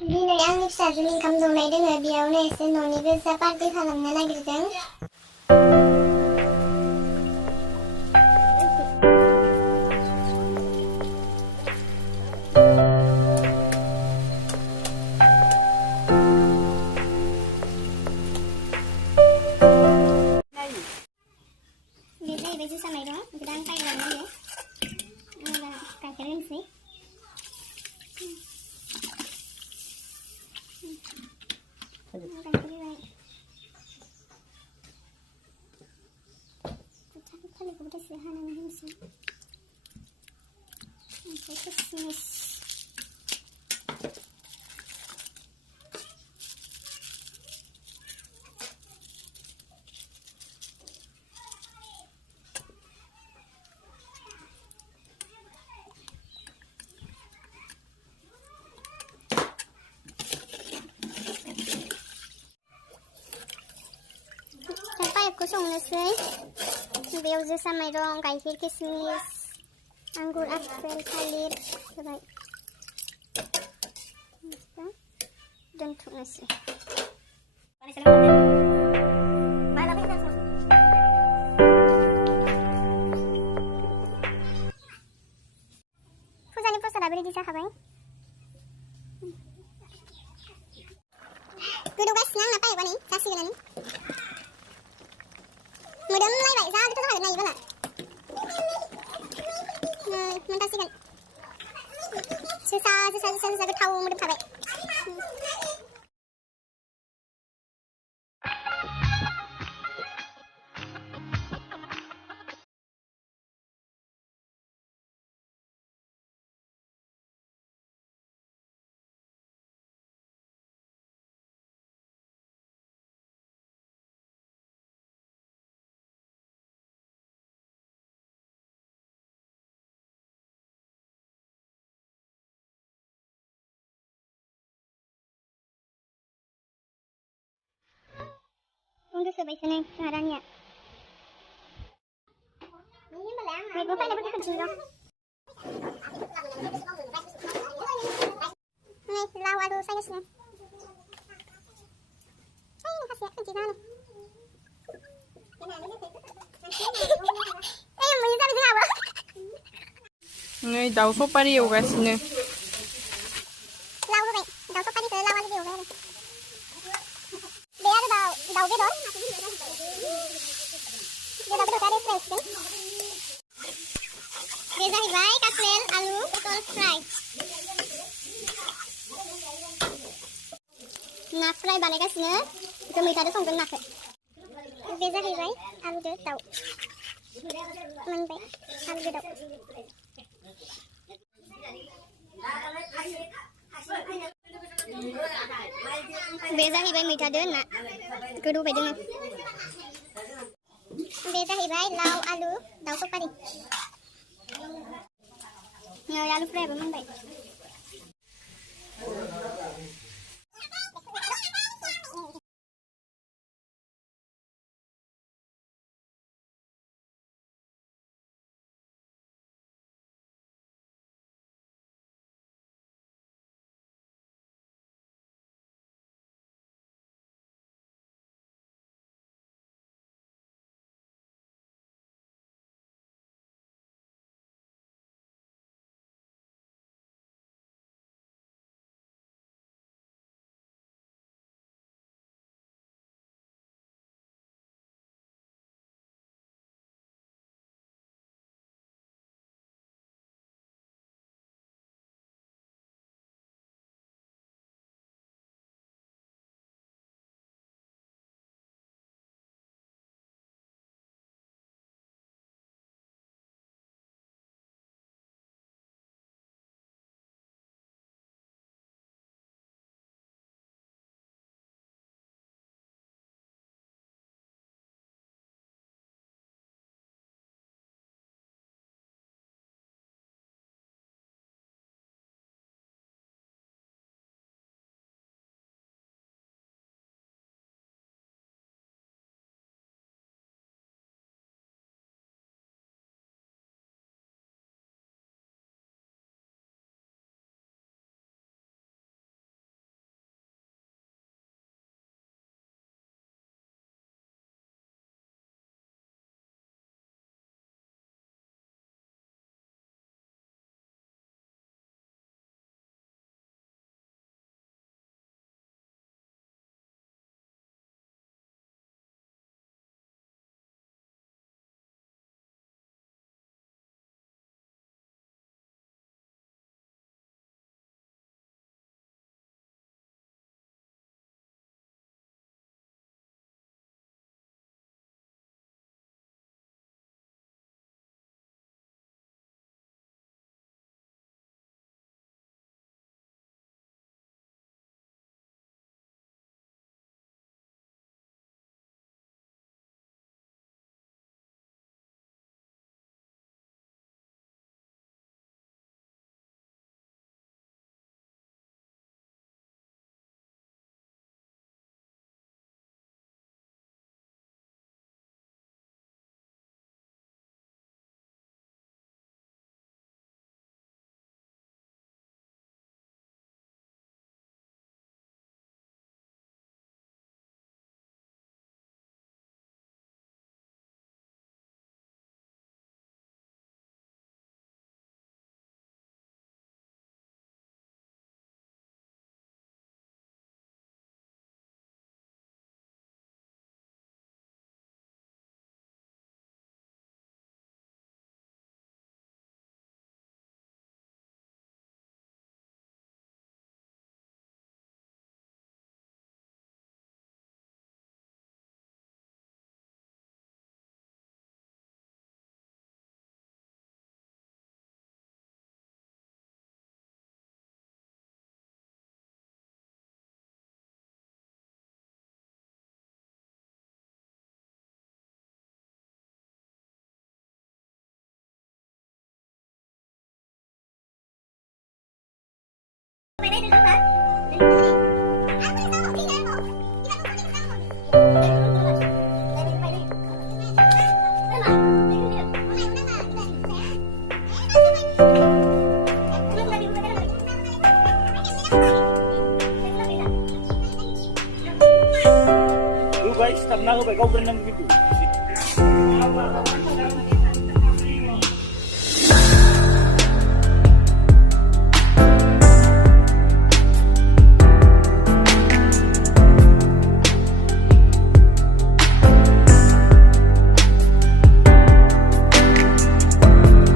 दिनै आंनि फिसाजोनि ओंखाम संनाय दोङो बेयावनो एसे न'नि गोजा पार्टि खालामनो नागिरदों। बे जाहैबाय जोसा माइरं गोदान बायनानै होयो। आं दा गाइखेर होनोसै। गाइखेर होबाय। थालिरखौबो दसे हानानै होनोसै। ओमफ्राय किसमिस। पायकखौ संनोसै। बेयाव जोसा माइरं, गाइखेर, किसमिस, आंगुर, आपेल, थालिर होबाय। दोनथ'नोसै। फुजानि प्रसादाबो रेडि जाखाबाय। गोदौगासिनो आंना पायकआ नै जासिगोनानो। मोदोमलायबाय जा गोथाव जाखागोन ना इबाला। मोनथासिगोन। जोसा गोथाव मोदोमखाबाय। उन्दुसोबायसो नै जोंहा रानिया। मैगं फायनायफोरखौ खोन्थिनि र'। नै लाव आलु सायगासिनो। माखासेया खोन्थिना नै दाउ सपारि एवगासिनो। लाव होबाय। दाउ सपारिखौ लाव आलु एवबाय आरो। बे आरो दाउ बेदर। बे दाउ बेदरखौ आरो एक्सट्रा एवसिगोन। बे जाहैबाय काकरेल आलु पटल फ्राय। ना फ्राय बानायगासिनो। बेखौ मैथाजों संगोन नाखौ। बे जाहैबाय आलुजों दाउ। मोनबाय आलुजों दाउ। बे जाहैबाय मैथाजों ना गोदौबाय दोङो। बे जाहैबाय लाव आलु दाउ सपारि। नै आलु फ्रायाबो मोनबाय। सिथाबना होबाय गावग्रोनांगौ खिन्थु